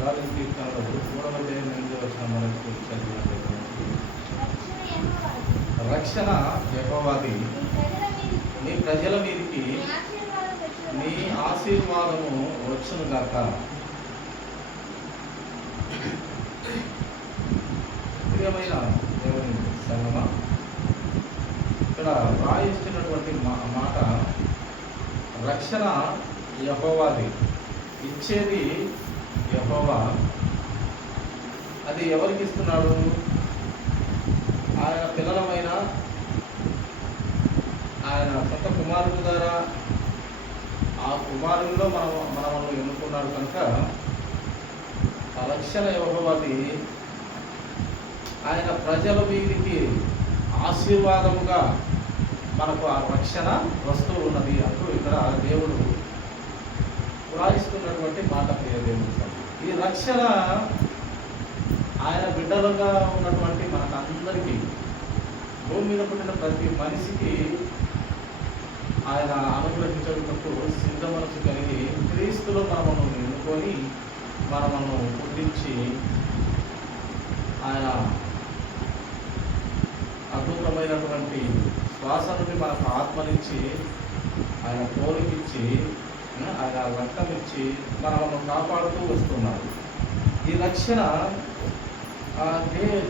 దాని కీర్తనలో 3:8 మనకు చదివినట్లయితే రక్షణ యెహోవాది, నీ ప్రజల మీదికి నీ ఆశీర్వాదము వచ్చునుగాక. ప్రియమైన దేవుని సంగమా, ఇక్కడ రాయిస్తున్నటువంటి మాట రక్షణ యెహోవాది, ఇచ్చేది యెహోవా. అది ఎవరికి ఇస్తున్నాడు? ఆయన పిల్లలమైన ఆయన సొంత కుమారుడు ద్వారా ఆ కుమారుల్లో మనల్ని ఎన్నుకున్నాడు కనుక ఆ రక్షణ యెహోవాది. ఆయన ప్రజల మీదికి ఆశీర్వాదముగా మనకు ఆ రక్షణ వస్తూ ఉన్నది అంటూ ఇక్కడ దేవుడు వ్రాయిస్తున్నటువంటి మాట. ప్రియ దేవుడు, ఈ రక్షణ ఆయన బిడ్డలుగా ఉన్నటువంటి మనకందరికీ, భూమి మీద పుట్టిన ప్రతి మనిషికి ఆయన అనుగ్రహించటకు సిద్ధ మనసు కలిగి క్రీస్తులో మనము ఎన్నుకొని మనము పుట్టించి ఆయన అద్భుతమైనటువంటి శ్వాస నుండి మనకు ఆత్మనిచ్చి ఆయన కోరికిచ్చి ఆయన రక్తమిచ్చి మనము కాపాడుతూ వస్తున్నారు. ఈ రక్షణ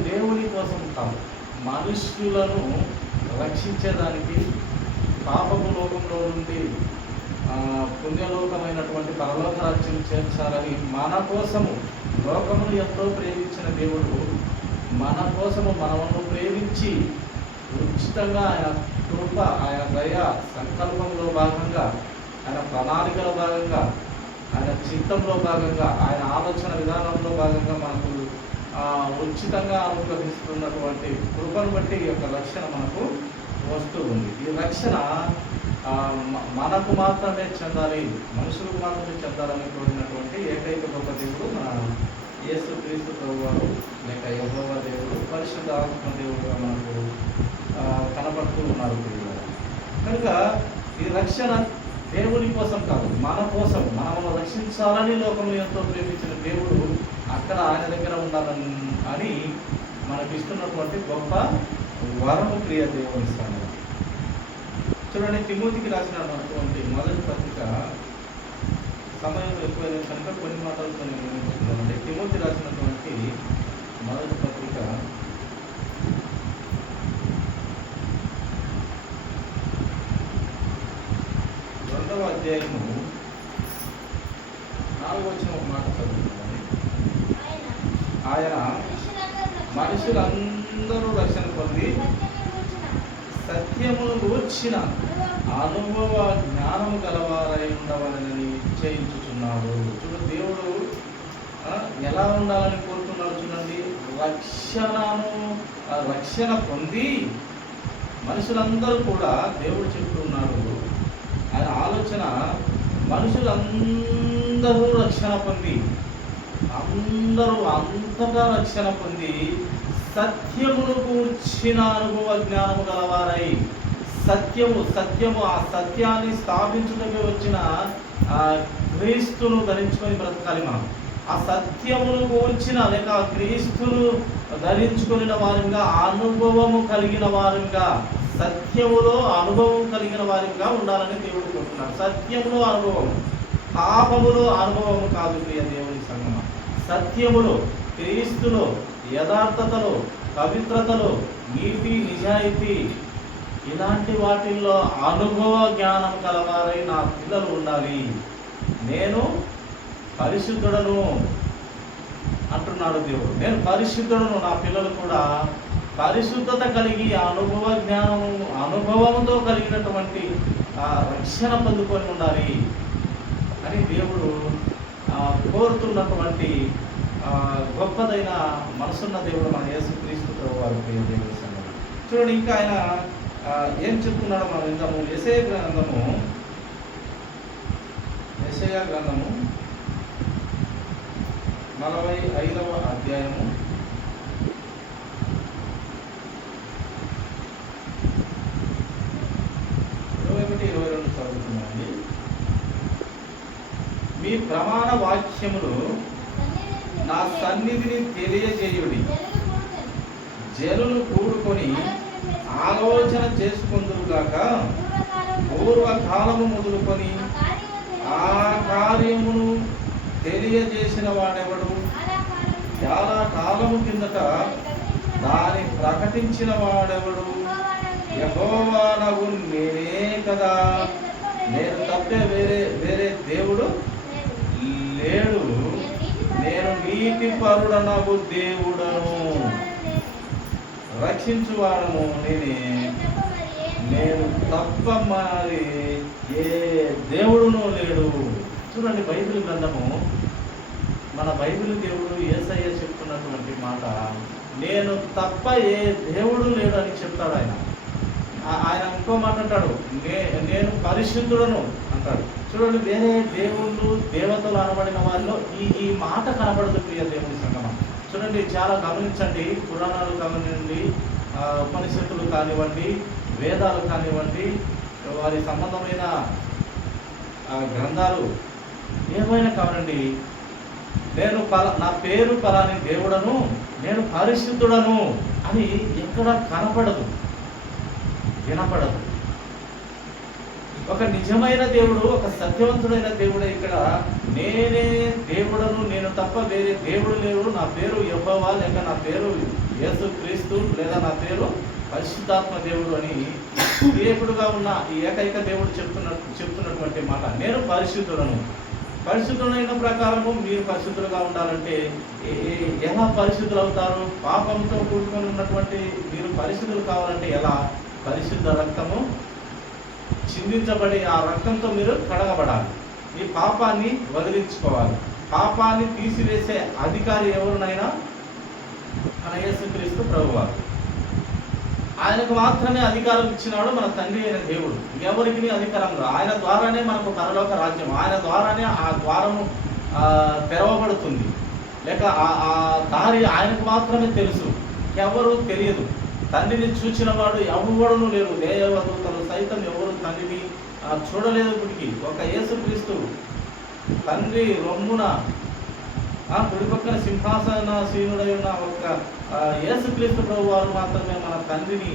దేవుని కోసం కాదు, మనుష్యులను రక్షించేదానికి, పాపపు లోకంలో నుండి పుణ్యలోకమైనటువంటి పరలోక రాజ్యం చేర్చాలని మన కోసము లోకమును ఎంతో ప్రేమించిన దేవుడు మన కోసము మనము ప్రేమించి ఉచితంగా ఆయన కృప, ఆయన దయ సంకల్పంలో భాగంగా, ఆయన ప్రణాళికలో భాగంగా, ఆయన చిత్తంలో భాగంగా, ఆయన ఆలోచన విధానంలో భాగంగా మనకు ఉచితంగా అనుగ్రహిస్తున్నటువంటి కృపను బట్టి ఈ యొక్క రక్షణ మనకు వస్తూ ఉంది. ఈ రక్షణ మనకు మాత్రమే చెందాలి, మనుషులకు మాత్రమే చెందాలని కోరినటువంటి ఏకైక గొప్ప దేవుడు మన యేసు క్రీస్తు ప్రభువారు, లేక యెహోవా దేవుడు, పరిశుద్ధ ఆత్మ దేవుడుగా మనకు కనపడుతూ ఉన్నారు. కనుక ఈ రక్షణ దేవుని కోసం కాదు, మన కోసం, మనము రక్షించాలని లోకంలో ఎంతో ప్రేమించిన దేవుడు అక్కడ ఆయన దగ్గర ఉండాలని అని మనకి ఇస్తున్నటువంటి గొప్ప వరము. ప్రియ దేవుని స్థానం చూడండి, తిమోతికి రాసినటువంటి మొదటి పత్రిక, సమయం ఎక్కువైన కనుక కొన్ని మాటలతో నిర్ణయించుకున్నామండి. తిమోతి రాసినటువంటి మొదటి పత్రిక 2వ అధ్యాయము 4వ వచనం ఒక మాట చదువుతున్నాను. ఆయన మనుషులందరూ రక్షణ పొంది సత్యమును గూర్చిన అనుభవ జ్ఞానము గలవారై ఉండవాలని నిశ్చయించుచున్నాడు. చూడు, దేవుడు ఎలా ఉండాలని కోరుతున్నాడు చూడండి. రక్షణ పొంది మనుషులందరూ కూడా, దేవుడు చెప్తున్నాడు, ఆయన ఆలోచన మనుషులందరూ రక్షణ పొంది, అందరూ అంతటా రక్షణ పొంది సత్యమును కూర్చిన అనుభవ జ్ఞానము గలవారై, సత్యము ఆ సత్యాన్ని స్థాపించుటకు వచ్చిన క్రీస్తును ధరించుకొని బ్రతకాలి. మనం ఆ సత్యమును కూర్చిన లేక క్రీస్తును ధరించుకున్న వారిగా, అనుభవము కలిగిన వారిగా, సత్యములో అనుభవం కలిగిన వారిగా ఉండాలని దేవుడు కోరుతున్నాడు. సత్యములో అనుభవం, పాపములో అనుభవము కాదు. ప్రియ దేవుని సంగమా, సత్యములో, క్రీస్తులో, యథార్థతలో, పవిత్రతలో, నీతి, నిజాయితీ, ఇలాంటి వాటిల్లో అనుభవ జ్ఞానం కలవారై నా పిల్లలు ఉండాలి. నేను పరిశుద్ధుడను అంటున్నాడు దేవుడు. నేను పరిశుద్ధుడను, నా పిల్లలు కూడా పరిశుద్ధత కలిగి అనుభవ జ్ఞానము, అనుభవంతో కలిగినటువంటి రక్షణ పొందుకొని ఉండాలి అని దేవుడు కోరుతున్నటువంటి గొప్పదైన మనసున్న దేవుడు మన యేసుక్రీస్తు ప్రభువారు. ప్రియ దేవుని సంగతి చూడండి, ఇంకా ఆయన ఏం చెప్తున్నాడో మనం విందాము. యెషయా గ్రంథము 45వ అధ్యాయము 21-22 చదువుతున్నామండి. మీ ప్రమాణ వాక్యములు నా సన్నిధిని తెలియజేయుడి. జనులు కూడుకొని ఆలోచన చేసుకొందురుగాక. పూర్వకాలము మొదలుకొని ఆ కార్యమును తెలియజేసిన వాడెవడు? చాలా కాలము కిందట దాన్ని ప్రకటించిన వాడెవడు? యెహోవానగు నేనే కదా. నేను తప్పే వేరే దేవుడు లేడు. నేను నీతిపరుడనగు దేవుడను, రక్షించువాడను నేనే. నేను తప్ప మరి ఏ దేవుడునూ లేడు. చూడండి, బైబిల్ గ్రంథము, మన బైబిల్ దేవుడు యేసయ్య చెప్తున్నటువంటి మాట, నేను తప్ప ఏ దేవుడు లేడు అని చెప్తాడు ఆయన. ఆయన ఇంకో మాట అంటాడు, నేను పరిశుద్ధుడను అంటాడు. చూడండి, వేరే దేవుళ్ళు దేవతలు అనబడిన వారిలో ఈ మాట కనబడదు ప్రియ దేవుని సంగమం. చూడండి, చాలా గమనించండి, పురాణాలు కానివ్వండి, ఉపనిషత్తులు కానివ్వండి, వేదాలు కానివ్వండి, వారి సంబంధమైన గ్రంథాలు ఏమైనా కావాలండి, నా పేరు పలాని దేవుడను, నేను పరిశుద్ధుడను అని ఎక్కడ కనపడదు, వినపడదు. ఒక నిజమైన దేవుడు, ఒక సత్యవంతుడైన దేవుడే ఇక్కడ నేనే దేవుడను, నేను తప్ప వేరే దేవుడు లేడు, నా పేరు యెహోవా, లేక నా పేరు యేసు క్రీస్తు, లేదా నా పేరు పరిశుద్ధాత్మ దేవుడు అని దేవుడుగా ఉన్న ఈ ఏకైక దేవుడు చెప్తున్నటువంటి మాట, నేను పరిశుద్ధుడను. పరిశుద్ధులైన ప్రకారము మీరు పరిశుద్ధులుగా ఉండాలంటే ఎలా పరిశుద్ధులు అవుతారు? పాపంతో కూడుకొని ఉన్నటువంటి మీరు పరిశుద్ధులు కావాలంటే ఎలా? పరిశుద్ధ రక్తము చిందించబడి ఆ రక్తంతో మీరు కడగబడాలి. ఈ పాపాన్ని వదిలించుకోవాలి. పాపాన్ని తీసివేసే అధికారి ఎవరినైనా మన యేసుక్రీస్తు ప్రభువారు. ఆయనకు మాత్రమే అధికారం ఇచ్చినాడు మన తండ్రి అయిన దేవుడు. ఎవరికి అధికారం లేదు. ఆయన ద్వారానే మనకు పరలోక రాజ్యం, ఆయన ద్వారానే ఆ ద్వారము తెరవబడుతుంది. లేక ఆ దారి ఆయనకు మాత్రమే తెలుసు, ఎవరు తెలియదు. తండ్రిని చూచిన వాడు ఎవరును లేరు. దేవదూతలు సైతం ఎవరు తండ్రిని చూడలేదు. ఇప్పటికి ఒక యేసుక్రీస్తు తండ్రి రొమ్మున కుడి పక్కన సింహాసనాసీనుడై ఉన్న ఒక యేసుక్రీస్తు ప్రభు వారు మాత్రమే మన తండ్రిని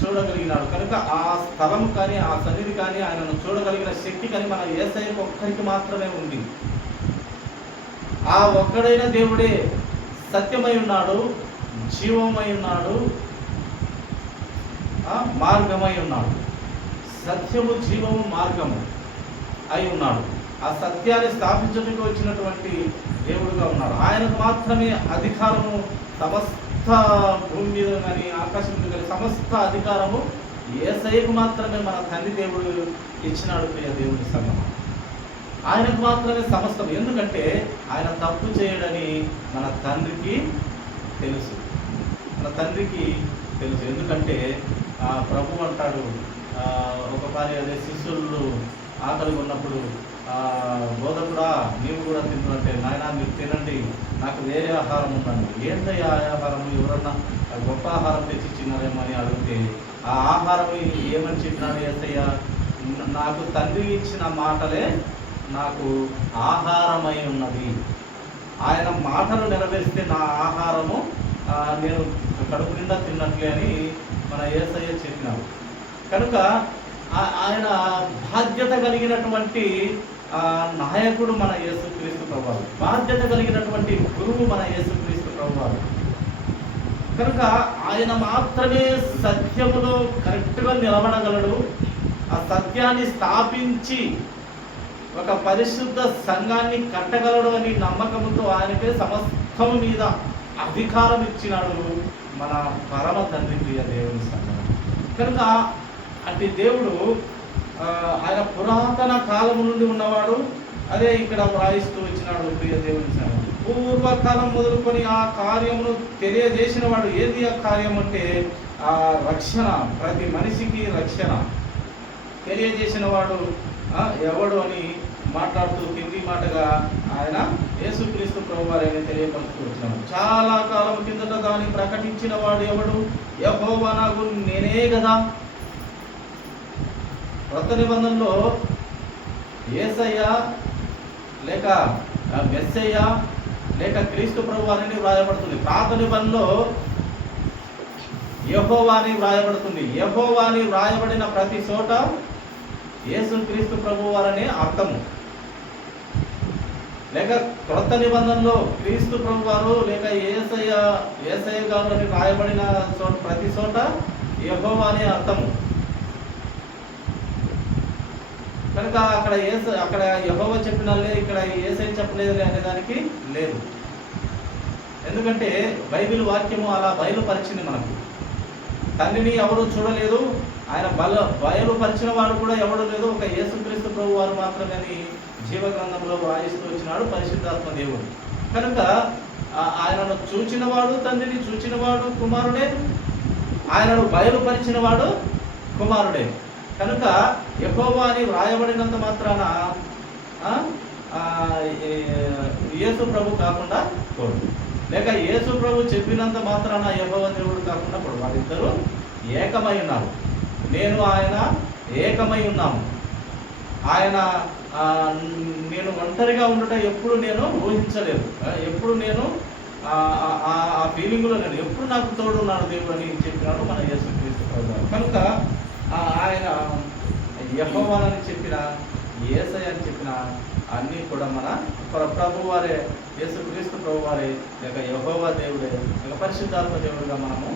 చూడగలిగినాడు. కనుక ఆ స్థలం కానీ, ఆ సన్నిధి కానీ, ఆయనను చూడగలిగిన శక్తి కానీ మన యేసయ్యకు ఒక్కరికి మాత్రమే ఉంది. ఆ ఒక్కడైన దేవుడే సత్యమై ఉన్నాడు, జీవమై ఉన్నాడు, మార్గమై ఉన్నాడు. సత్యము, జీవము, మార్గము అయి ఉన్నాడు. ఆ సత్యాన్ని స్థాపించడానికి వచ్చినటువంటి దేవుడుగా ఉన్నాడు. ఆయనకు మాత్రమే అధికారము, సమస్త భూమి మీద కానీ ఆకాశం మీద కానీ సమస్త అధికారము యేసయ్యకు మాత్రమే మన తండ్రి దేవుడు ఇచ్చినాడు. ప్రియ దేవుని సంగమం, ఆయనకు మాత్రమే సమస్తం. ఎందుకంటే ఆయన తప్పు చేయడని మన తండ్రికి తెలుసు. ఎందుకంటే ప్రభు అంటాడు, ఒకసారి అదే శిష్యులు ఆకలి ఉన్నప్పుడు బోధకుడా నీవు కూడా తింటుంటే, నాయన మీరు తినండి, నాకు వేరే ఆహారం ఉందండి. ఏంటయ్యా ఆహారం? ఎవరన్నా గొప్ప ఆహారం తెచ్చి ఇచ్చినారేమో అని అడిగితే ఆ ఆహారం ఏమని చెప్పినాడు యేసయ్య? నాకు తండ్రి ఇచ్చిన మాటలే నాకు ఆహారమై ఉన్నది. ఆయన మాటలు నెరవేరిస్తే నా ఆహారము నేను కడుపు నిండా తిన్నట్లే అని మన యేసయ్య చెప్పినాడు. కనుక ఆయన బాధ్యత కలిగినటువంటి నాయకుడు మన యేసుక్రీస్తు ప్రభువారు, బాధ్యత కలిగినటువంటి గురువు మన యేసుక్రీస్తు ప్రభువారు. కనుక ఆయన మాత్రమే సత్యములో కరెక్ట్గా నిలబడగలడు. ఆ సత్యాన్ని స్థాపించి ఒక పరిశుద్ధ సంఘాన్ని కట్టగలడు అని నమ్మకంతో ఆయనకే సమస్తం మీద అధికారం ఇచ్చినాడు మన పరమ తండ్రి ప్రియ దేవుని సంఘం. కనుక అట్టి దేవుడు ఆయన పురాతన కాలము నుండి ఉన్నవాడు. అదే ఇక్కడ వ్రాయిస్తూ ఇచ్చినాడు ప్రియ దేవుని సంఘం. పూర్వకాలం మొదలుకొని ఆ కార్యమును తెలియజేసిన వాడు. ఏది ఆ కార్యం అంటే ఆ రక్షణ, ప్రతి మనిషికి రక్షణ తెలియజేసిన వాడు ఎవడు అని మాట్లాడుతూ కింది మాటగా ఆయన యేసుక్రీస్తు ప్రభువారిని తెలియపరుస్తూ వచ్చినాడు. చాలా కాలం కిందట దాన్ని ప్రకటించిన వాడు ఎవడు? యెహోవానగు నేనే కదా. కొత్త నిబంధనలో యేసయ్య లేక మెస్సయ్య లేక క్రీస్తు ప్రభు అని వ్రాయబడుతుంది. పాత నిబంధనలో యెహోవా అని వ్రాయబడుతుంది. యెహోవా అని వ్రాయబడిన ప్రతి చోట యేసు క్రీస్తు ప్రభు వారనే అర్థము. లేక క్రొత్త నిబంధనలో క్రీస్తు ప్రభు వారు లేక యేసయ్య గారు అని వ్రాయబడిన చోట ప్రతి చోట యెహోవా అనే అర్థము. కనుక అక్కడ యెహోవా చెప్పినలే ఇక్కడ యేసయ్య చెప్పలేదు అనే దానికి లేదు. ఎందుకంటే బైబిల్ వాక్యము అలా బయలుపరిచింది మనకు. తండ్రిని ఎవరు చూడలేదు, ఆయన బయలుపరిచిన వాడు కూడా ఎవడు లేదు, ఒక యేసుక్రీస్తు ప్రభు వారు మాత్రమే అని జీవ గ్రంథంలో వ్రాయిస్తూ వచ్చినాడు పరిశుద్ధాత్మ దేవుడు. కనుక ఆయనను చూచినవాడు తండ్రిని చూచినవాడు కుమారుడే, ఆయనను బయలుపరిచిన వాడు కుమారుడే. కనుక యెహోవా అని వ్రాయబడినంత మాత్రాన యేసు ప్రభు కాకుండా పోడు, లేక యేసు ప్రభు చెప్పినంత మాత్రాన యెహోవా దేవుడు కాకుండా పోడు. వాళ్ళిద్దరూ ఏకమై ఉన్నారు. నేను ఆయన ఏకమై ఉన్నాము. ఆయన నేను ఒంటరిగా ఉండటం ఎప్పుడు నేను ఊహించలేదు. ఎప్పుడు నేను ఆ ఫీలింగ్లో నేను ఎప్పుడు నాకు తోడున్నాడు దేవుడు అని చెప్పినాడు మన యేసుక్రీస్తు ప్రభు. కనుక ఆయన యెహోవా అని చెప్పిన, యేసయ్య అని చెప్పిన అన్నీ కూడా మన ప్రభు వారే, యేసుక్రీస్తు ప్రభు వారే, లేక యెహోవా దేవుడే, లేక పరిశుద్ధాత్మ దేవుడుగా మనము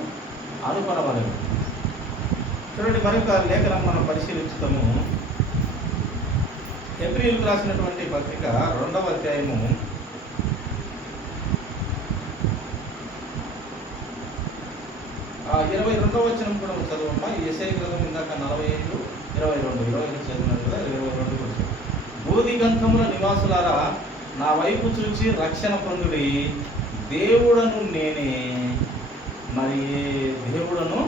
అనుకొనవలెను. చూడండి, మరొక లేఖనం మనం పరిశీలించుతాము. హెబ్రీయులకు రాసినటువంటి పత్రిక 2వ అధ్యాయము 22వ వచనం కూడా చదువమ్మా. యెషయా గ్రంథం ఇందాక 45, 22 చదివినారు కదా, 22 కూడా. బూదిగంధముల నివాసులారా, నా వైపు చూచి రక్షణ పొందుడి, దేవుడను నేనే, మరి ఏ దేవుడను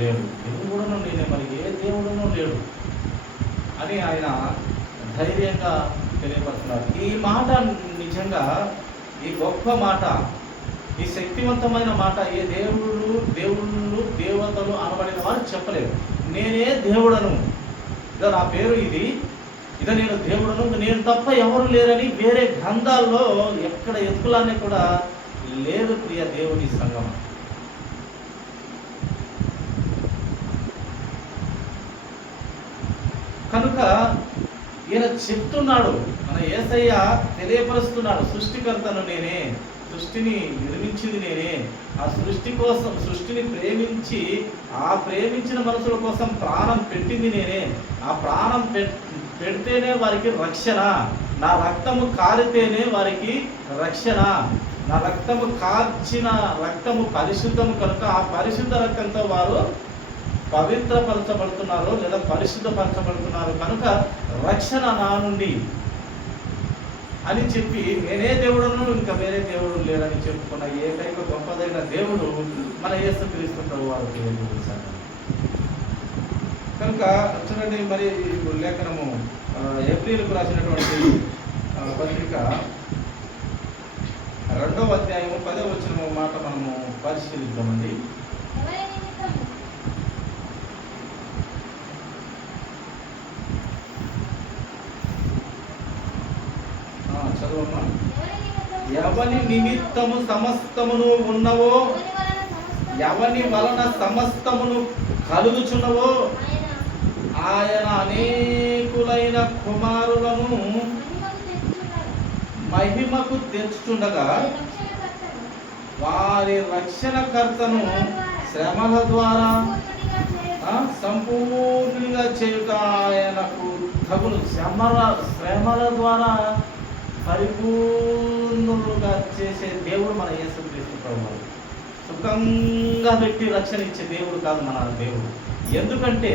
లేడు. దేవుడను నేనే, మరి ఏ దేవుడను లేడు అని ఆయన ధైర్యంగా తెలియపరుస్తున్నారు. ఈ మాట నిజంగా, ఈ గొప్ప మాట, ఈ శక్తివంతమైన మాట ఏ దేవుళ్ళు దేవతలు అనబడిన వారు చెప్పలేరు. నేనే దేవుడను, ఇదో నా పేరు, ఇదో నేను దేవుడను, నేను తప్ప ఎవరు లేరని వేరే గ్రంథాల్లో ఎక్కడ ఎత్తుకులానే కూడా లేదు ప్రియ దేవుని సంగమం. కనుక ఈయన చెప్తున్నాడు, మన యేసయ్య తెలియపరుస్తున్నాడు, సృష్టికర్తను నేనే, సృష్టిని నిర్మించింది నేనే, ఆ సృష్టిని ప్రేమించి ఆ ప్రేమించిన మనుషుల కోసం ప్రాణం పెట్టింది నేనే, ఆ ప్రాణం పెడితేనే వారికి రక్షణ, నా రక్తము కారితేనే వారికి రక్షణ, నా రక్తము కార్చిన రక్తము పరిశుద్ధము కనుక ఆ పరిశుద్ధ రక్తంతో వారు పవిత్రపరచబడుతున్నారు లేదా పరిశుద్ధపరచబడుతున్నారు, కనుక రక్షణ నా నుండి అని చెప్పి నేనే దేవుడును, ఇంకా వేరే దేవుడు లేరని చెప్పుకున్న ఏకైక గొప్పదైన దేవుడు మన యేసుక్రీస్తు ప్రభువారు తెలియజేశారు. కనుక చూడండి, మరి లేఖనము హెబ్రీయులకు రాసినటువంటి పత్రిక 2వ అధ్యాయము 10వ వచనము మాట మనము పరిశీలిద్దామండి. చదువమ్మా. ఎవని నిమిత్తము సమస్తమును ఉన్నవో, ఎవని వలన సమస్తమును కలుగుచున్నవో ఆయన అనేకులైన కుమారులను మహిమకు తెచ్చుచుండగా వారి రక్షణకర్తను శ్రమల ద్వారా సంపూర్ణంగా చేయుట ఆయనకు తగును. శ్రమల ద్వారా పరిపూర్ణులుగా చేసే దేవుడు మన యేసుక్రీస్తు ప్రభువు. సుఖంగా పెట్టి రక్షణ ఇచ్చే దేవుడు కాదు మన దేవుడు. ఎందుకంటే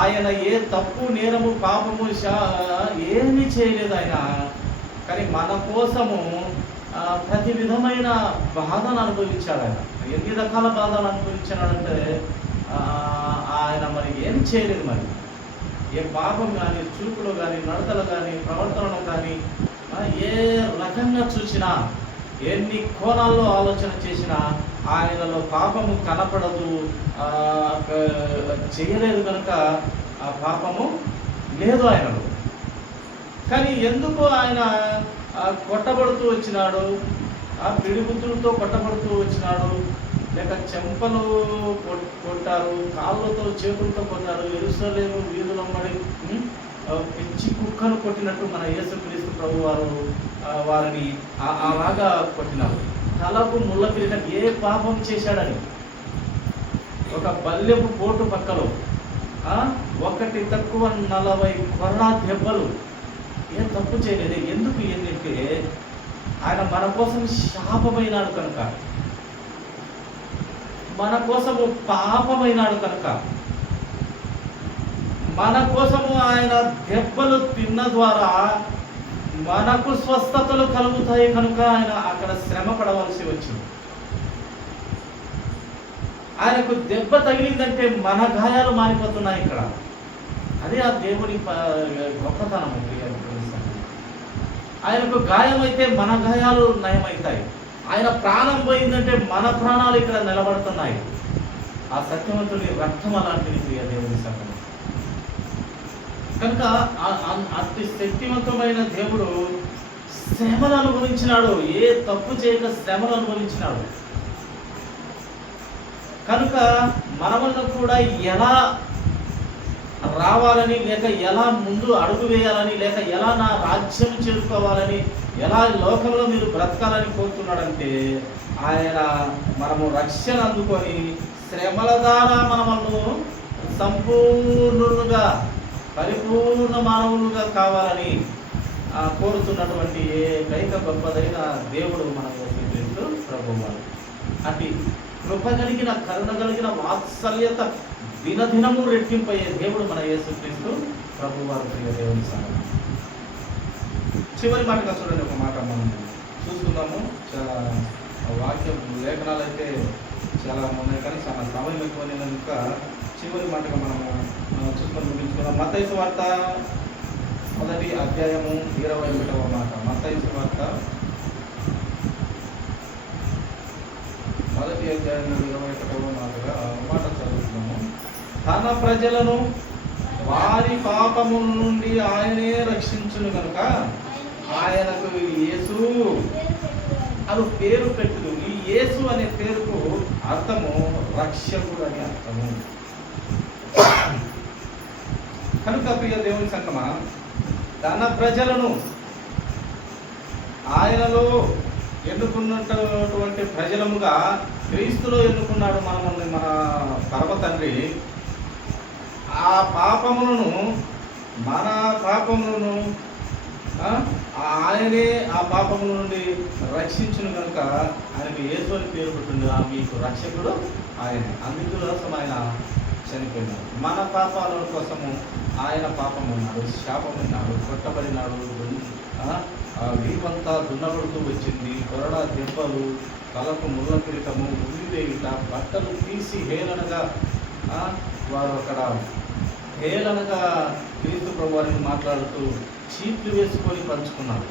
ఆయన ఏ తప్పు, నేరము, పాపము ఏమీ చేయలేదు ఆయన. కానీ మన కోసము ప్రతి విధమైన బాధను అనుభవించాడు ఆయన. ఎన్ని రకాల బాధలు అనుభవించాడంటే ఆయన మరి ఏం చేయలేదు. మరి ఏ పాపం కానీ, చూపులు కానీ, నడతలు కానీ, ప్రవర్తనలు కానీ, ఏ రకంగా చూసినా, ఎన్ని కోణాల్లో ఆలోచన చేసినా ఆయనలో పాపము కనపడదు, చేయలేదు కనుక ఆ పాపము లేదు ఆయనలో. కానీ ఎందుకు ఆయన కొట్టబడుతూ వచ్చినాడు, పిడిగుద్దులతో కొట్టబడుతూ వచ్చినాడు, లేక చెంపలు కొట్టారు, కాళ్ళతో చేతులతో కొట్టారు. యెరూషలేము వీధులమ్మడి పిచ్చి కుక్కను కొట్టినట్టు మన యేసుక్రీస్తు ప్రభు వారు వారిని అలాగా కొట్టినారు. తలకు ముళ్ళ కిరీటం. ఏ పాపం చేశాడని? ఒక బల్లెపు పోటు పక్కలో ఒకటి తక్కువ 40 కొరడా దెబ్బలు. ఏం తప్పు చేయలేదు. ఎందుకు ఏంటంటే ఆయన మన కోసం శాపమైనాడు కనుక, మన కోసము పాపమైనాడు కనుక, మన కోసము ఆయన దెబ్బలు తిన్న ద్వారా మనకు స్వస్థతలు కలుగుతాయి కనుక ఆయన అక్కడ శ్రమ పడవలసి వచ్చింది. ఆయనకు దెబ్బ తగిలిందంటే మన గాయాలు మారిపోతున్నాయి ఇక్కడ. అదే ఆ దేవుని గొప్పతనం. ఆయనకు గాయమైతే మన గాయాలు నయమవుతాయి. ఆయన ప్రాణం పోయిందంటే మన ప్రాణాలు ఇక్కడ నిలబడుతున్నాయి. ఆ సత్యవంతుని రక్తం అలాంటిది ప్రియ దేవుని సంగతి. కనుక అతి శక్తివంతమైన దేవుడు శ్రమను అనుభవించినాడు. ఏ తప్పు చేయక శ్రమను అనుభవించినాడు. కనుక మనవలను కూడా ఎలా రావాలని, లేక ఎలా ముందు అడుగు వేయాలని, లేక ఎలా నా రాజ్యం చేరుకోవాలని, ఎలా లోకంలో మీరు బ్రతకాలని కోరుతున్నాడంటే ఆయన మనము రక్షణ అందుకొని శ్రమల ద్వారా మనము సంపూర్ణులుగా పరిపూర్ణ మానవులుగా కావాలని కోరుతున్నటువంటి ఏకైక గొప్పదైన దేవుడు మన యేసుక్రీస్తు ప్రభువు. అతి కృప కలిగిన, కరుణ కలిగిన, వాత్సల్యత దినదినము రెట్టింపయ్యే దేవుడు మన యేసుక్రీస్తు ప్రభువారు. ప్రియ దేవుని సంగతి. చివరి మాటగా చూడండి, ఒక మాట మనం చూసుకుందాము. వాక్యం లేఖనాలు అయితే చాలా ఉన్నాయి, కానీ చాలా సమయం ఎక్కువ కనుక చివరి మాటగా మనము చూసుకొని ముగించుకుందాం. మత్తయి సువార్త 1వ అధ్యాయము 21వ మాట. మత్తయి సువార్త 1వ అధ్యాయం 21వ మాటగా మాట చదువుతున్నాము. తన ప్రజలను వారి పాపముల నుండి ఆయనే రక్షించును కనుక ఆయనకు యేసు అది పేరు పెట్టుదు. ఈ యేసు అనే పేరుకు అర్థము రక్షకుడు అని అర్థము. కనుక ప్రియ దేవుని సంగమా, తన ప్రజలను ఆయనలో ఎన్నుకున్నటువంటి ప్రజలముగా క్రీస్తులో ఎన్నుకున్నాడు మనల్ని మన పరమ తండ్రి. ఆ పాపములను, మన పాపములను ఆయనే ఆ పాపముల నుండి రక్షించును కనుక ఆయనకు యేసు అని పేరు పెట్టింది. మీకు రక్షకుడు ఆయనే. అందుకోసం ఆయన చనిపోయినాడు. మన పాపాల కోసము ఆయన పాపమన్నాడు, శాపమన్నాడు, కొట్టబడినాడు, వీపంతా దున్నబడుతూ వచ్చింది, కొరడా దెబ్బలు, తలకు ముళ్ళ కిరీటము, ఉరివేయుట, బట్టలు తీసి హేళనగా వారు అక్కడ హేళనగా క్రీస్తు ప్రభువారిని మాట్లాడుతూ చీట్లు వేసుకొని పంచుకున్నారు.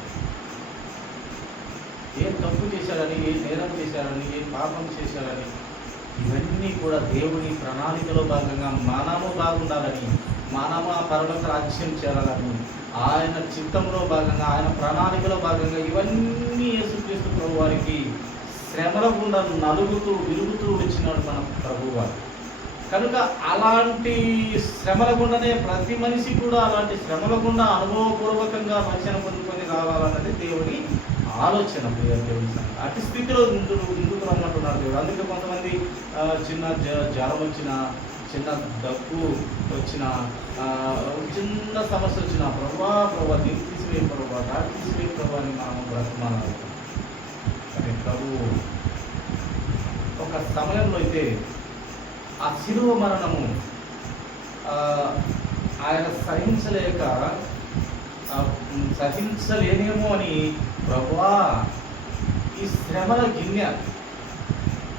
ఏ తప్పు చేశారని, ఏ నేరం చేశారని, ఏ పాపం చేశారని, ఇవన్నీ కూడా దేవుని ప్రణాళికలో భాగంగా మనము బాగుండాలని, మనము ఆ పరలోక రాజ్యం చేరాలని, ఆయన చిత్తంలో భాగంగా, ఆయన ప్రణాళికలో భాగంగా ఇవన్నీ యేసుక్రీస్తు ప్రభువారికి శ్రమల గుండా నలుగుతూ విరుగుతూ వచ్చినాడు మన ప్రభువారు. కనుక అలాంటి శ్రమల గుండానే ప్రతి మనిషి కూడా అలాంటి శ్రమల గుండా అనుభవపూర్వకంగా రక్షణ పొందుకొని రావాలన్నది దేవుని ఆలోచన. దేవుని సంగతి అటు స్థితిలో ముందుకు రమ్మంటున్నారు దేవుడు. అందుకే కొంతమంది చిన్న జ్వరం వచ్చిన, చిన్న దగ్గు వచ్చిన, చిన్న సమస్య వచ్చిన, ప్రభా దీన్ని తీసివే ప్రభా, దాన్ని తీసివే ప్రభా అని మనం బ్రతమానాలి. కానీ ప్రభు ఒక సమయంలో అయితే ఆ శిలువ మరణము ఆయన సహించలేనేమో అని, ప్రభువా ఈ శ్రమల గిన్నె,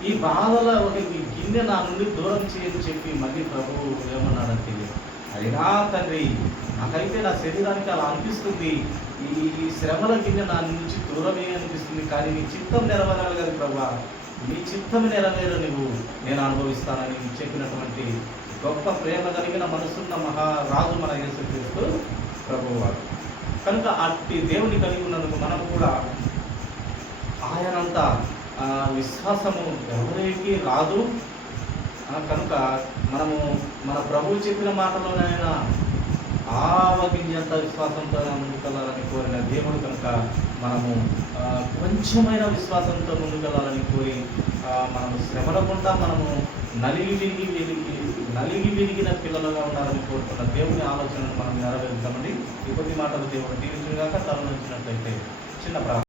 ఈ బాధల ఒక గిన్నె నా నుండి దూరం చేయని చెప్పి మళ్ళీ ప్రభువు ఏమన్నాడంటే, అయినా తండ్రి నాకైతే నా శరీరానికి అలా అనిపిస్తుంది, ఈ శ్రమల గిన్నె నా నుంచి దూరమే అనిపిస్తుంది, కానీ నీ చిత్తం నెరవేరాలి కదా ప్రభువా, నీ చిత్తం నెరవేరు నేను అనుభవిస్తానని చెప్పినటువంటి గొప్ప ప్రేమ కలిగిన మనసున్న మహారాజు మన యేసుక్రీస్తు ప్రభువారు. కనుక అట్టి దేవుని కలిగి ఉన్నందుకు మనం కూడా ఆయనంత విశ్వాసము ఎవరికి రాదు. కనుక మనము మన ప్రభువు చెప్పిన మాటలోనైనా ఆవగింజంత విశ్వాసంతో ముందుకెళ్ళాలని కోరిన దేవుడు కనుక మనము కొంచెమైన విశ్వాసంతో ముందుకెళ్ళాలని కోరి మనము శ్రమలకుండా మనము నలిగి విరిగిన పిల్లలుగా ఉండాలని కోరుకున్న దేవుని ఆలోచనను మనం నెరవేరుతామండి. ఈ కొద్ది మాటలు దేవుడు దీవించుగాక తలనుంచినట్లయితే చిన్న ప్రార్థన.